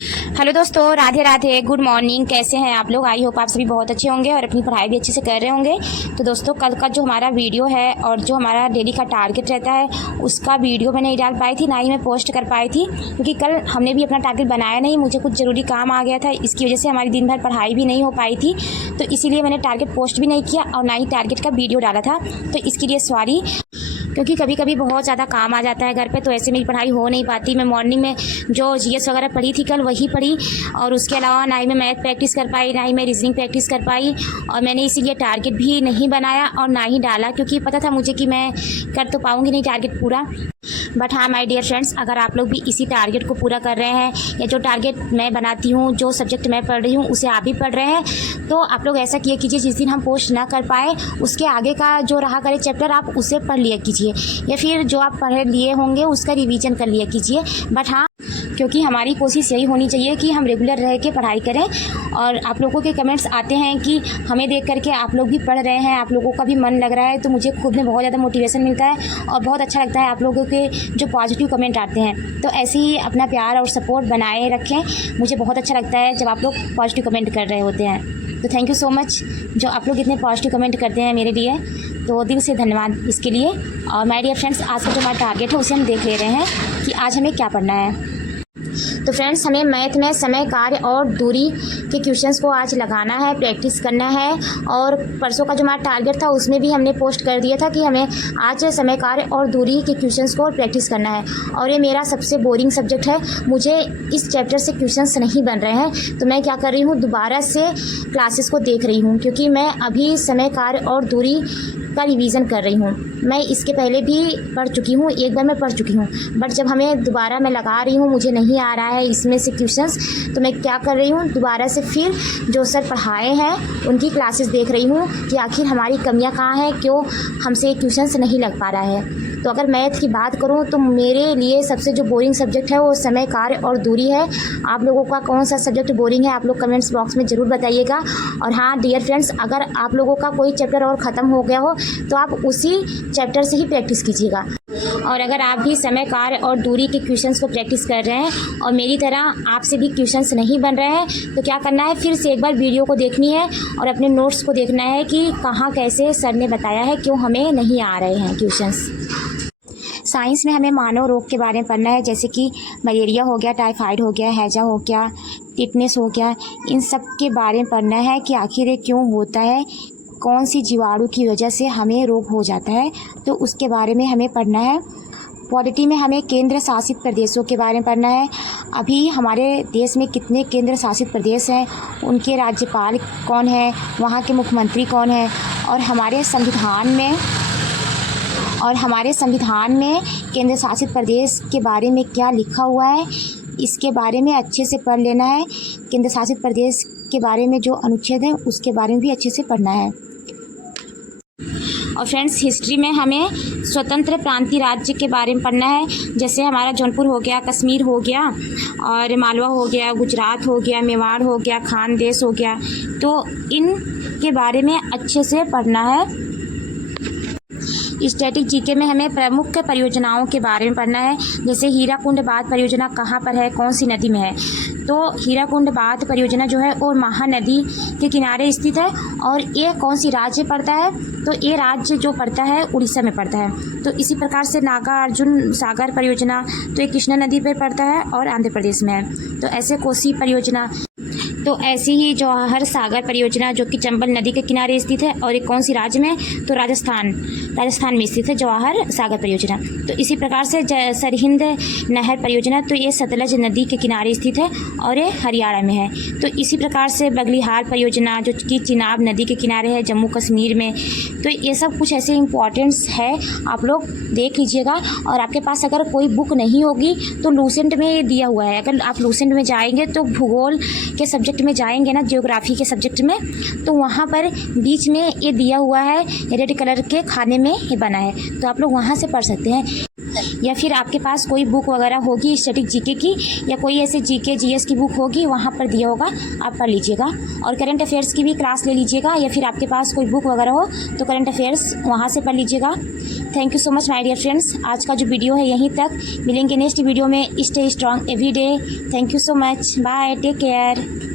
Hello दोस्तों, Radhe Radhe, good morning. कैसे हैं आप लोग? आई होप आप सभी बहुत अच्छे होंगे और अपनी पढ़ाई भी अच्छे से कर रहे होंगे। तो दोस्तों, कल का जो हमारा वीडियो है और जो हमारा डेली का टारगेट रहता है उसका वीडियो मैं नहीं डाल पाई थी, ना ही मैं पोस्ट कर पाई थी, क्योंकि कल हमने भी अपना टारगेट बनाया नहीं। मुझे कुछ ज़रूरी काम आ गया था, इसकी वजह से हमारी दिन भर पढ़ाई भी नहीं हो पाई थी। तो इसीलिए मैंने टारगेट पोस्ट भी नहीं किया और ना ही टारगेट का वीडियो डाला था। तो इसके लिए सॉरी, क्योंकि कभी कभी बहुत ज़्यादा काम आ जाता है घर पे, तो ऐसे मेरी पढ़ाई हो नहीं पाती। मैं मॉर्निंग में जो जीएस वगैरह पढ़ी थी कल वही पढ़ी, और उसके अलावा ना ही मैं मैथ प्रैक्टिस कर पाई, ना ही मैं रीजनिंग प्रैक्टिस कर पाई। और मैंने इसीलिए टारगेट भी नहीं बनाया और ना ही डाला, क्योंकि पता था मुझे कि मैं कर तो पाऊँगी नहीं टारगेट पूरा। बट हाँ माय डियर फ्रेंड्स, अगर आप लोग भी इसी टारगेट को पूरा कर रहे हैं, या जो टारगेट मैं बनाती हूँ, जो सब्जेक्ट मैं पढ़ रही हूँ उसे आप भी पढ़ रहे हैं, तो आप लोग ऐसा किए कीजिए, जिस दिन हम पोस्ट ना कर पाए उसके आगे का जो रहा करे चैप्टर आप उसे पढ़ लिया कीजिए, या फिर जो आप पढ़ लिए होंगे उसका रिवीजन कर लिया कीजिए। बट हाँ, क्योंकि हमारी कोशिश यही होनी चाहिए कि हम रेगुलर रह के पढ़ाई करें। और आप लोगों के कमेंट्स आते हैं कि हमें देख करके आप लोग भी पढ़ रहे हैं, आप लोगों का भी मन लग रहा है, तो मुझे खुद में बहुत ज़्यादा मोटिवेशन मिलता है और बहुत अच्छा लगता है आप लोगों के जो पॉजिटिव कमेंट आते हैं। तो ऐसे ही अपना प्यार और सपोर्ट बनाए रखें। मुझे बहुत अच्छा लगता है जब आप लोग पॉजिटिव कमेंट कर रहे होते हैं। तो थैंक यू सो मच जो आप लोग इतने पॉजिटिव कमेंट करते हैं मेरे लिए, तो दिल से धन्यवाद इसके लिए। और माय डियर फ्रेंड्स, आज का जो हमारा टारगेट है उसे हम देख ले रहे हैं कि आज हमें क्या पढ़ना है। तो फ्रेंड्स, हमें मैथ में समय, कार्य और दूरी के क्वेश्चंस को आज लगाना है, प्रैक्टिस करना है। और परसों का जो हमारा टारगेट था उसमें भी हमने पोस्ट कर दिया था कि हमें आज समय, कार्य और दूरी के क्वेश्चंस को प्रैक्टिस करना है। और ये मेरा सबसे बोरिंग सब्जेक्ट है, मुझे इस चैप्टर से क्वेश्चंस नहीं बन रहे हैं, तो मैं क्या कर रही हूँ, दोबारा से क्लासेस को देख रही हूँ, क्योंकि मैं अभी समय, कार्य और दूरी का रिवीजन कर रही हूँ। मैं इसके पहले भी पढ़ चुकी हूँ, एक बार मैं पढ़ चुकी हूँ, बट जब हमें दोबारा मैं लगा रही हूँ, मुझे नहीं आ रहा है इसमें से क्वेश्चंस, तो मैं क्या कर रही हूँ, दोबारा से फिर जो सर पढ़ाए हैं उनकी क्लासेस देख रही हूँ कि आखिर हमारी कमियाँ कहाँ हैं, क्यों हमसे क्वेश्चंस नहीं लग पा रहा है। तो अगर मैथ की बात करूँ तो मेरे लिए सबसे जो बोरिंग सब्जेक्ट है वो समय, कार्य और दूरी है। आप लोगों का कौन सा सब्जेक्ट बोरिंग है आप लोग कमेंट्स बॉक्स में ज़रूर बताइएगा। और हाँ डियर फ्रेंड्स, अगर आप लोगों का कोई चैप्टर और ख़त्म हो गया हो तो आप उसी चैप्टर से ही प्रैक्टिस कीजिएगा। और अगर आप भी समय, कार्य और दूरी के क्वेश्चंस को प्रैक्टिस कर रहे हैं और मेरी तरह आपसे भी क्वेश्चंस नहीं बन रहे हैं, तो क्या करना है, फिर से एक बार वीडियो को देखनी है और अपने नोट्स को देखना है कि कहाँ कैसे सर ने बताया है, क्यों हमें नहीं आ रहे हैं क्वेश्चंस। साइंस में हमें मानव रोग के बारे में पढ़ना है, जैसे कि मलेरिया हो गया, टाइफाइड हो गया, हैजा हो गया, टिटनेस हो गया, इन सब के बारे में पढ़ना है कि आखिर ये क्यों होता है, कौन सी जीवाणु की वजह से हमें रोग हो जाता है, तो उसके बारे में हमें पढ़ना है। पॉलिटी में हमें केंद्र शासित प्रदेशों के बारे में पढ़ना है। अभी हमारे देश में कितने केंद्र शासित प्रदेश हैं, उनके राज्यपाल कौन है, वहाँ के मुख्यमंत्री कौन है, और हमारे संविधान में केंद्र शासित प्रदेश के बारे में क्या लिखा हुआ है, इसके बारे में अच्छे से पढ़ लेना है। केंद्र शासित प्रदेश के बारे में जो अनुच्छेद है उसके बारे में भी अच्छे से पढ़ना है। और फ्रेंड्स, हिस्ट्री में हमें स्वतंत्र प्रांतीय राज्य के बारे में पढ़ना है, जैसे हमारा जौनपुर हो गया, कश्मीर हो गया, और मालवा हो गया, गुजरात हो गया, मेवाड़ हो गया, खानदेश हो गया, तो इन के बारे में अच्छे से पढ़ना है। स्टैटिक जीके में हमें प्रमुख परियोजनाओं के बारे में पढ़ना है, जैसे हीराकुंड बांध परियोजना कहाँ पर है, कौन सी नदी में है। तो हीराकुंड बांध परियोजना जो है वो महानदी के किनारे स्थित है, और ये कौन सी राज्य पड़ता है, तो ये राज्य जो पड़ता है उड़ीसा में पड़ता है। तो इसी प्रकार से नागार्जुन सागर परियोजना, तो ये कृष्णा नदी पर पड़ता है और आंध्र प्रदेश में है। तो ऐसे कोसी परियोजना, तो ऐसी ही जवाहर सागर परियोजना जो कि चंबल नदी के किनारे स्थित है, और एक कौन सी राज्य में, तो राजस्थान में स्थित है जवाहर सागर परियोजना। तो इसी प्रकार से सरहिंद नहर परियोजना, तो ये सतलज नदी के किनारे स्थित है और ये हरियाणा में है। तो इसी प्रकार से बगलिहार परियोजना जो कि चिनाब नदी के किनारे है जम्मू कश्मीर में। तो ये सब कुछ ऐसे इम्पोर्टेंट्स है, आप लोग देख लीजिएगा। और आपके पास अगर कोई बुक नहीं होगी तो लूसेंट में ये दिया हुआ है, अगर आप लूसेंट में जाएंगे तो भूगोल के सब्जेक्ट में जाएंगे ना, ज्योग्राफी के सब्जेक्ट में, तो वहाँ पर बीच में ये दिया हुआ है, रेड कलर के खाने में ये बना है, तो आप लोग वहाँ से पढ़ सकते हैं। या फिर आपके पास कोई बुक वगैरह होगी स्टैटिक जीके की, या कोई ऐसे जीके जीएस की बुक होगी, वहाँ पर दिया होगा, आप पढ़ लीजिएगा। और करंट अफेयर्स की भी क्लास ले लीजिएगा, या फिर आपके पास कोई बुक वगैरह हो तो करंट अफेयर्स वहाँ से पढ़ लीजिएगा। Thank you so much my dear friends. आज का जो वीडियो है यहीं तक, मिलेंगे नेक्स्ट वीडियो में। Stay strong every day. Thank you so much, bye, take care.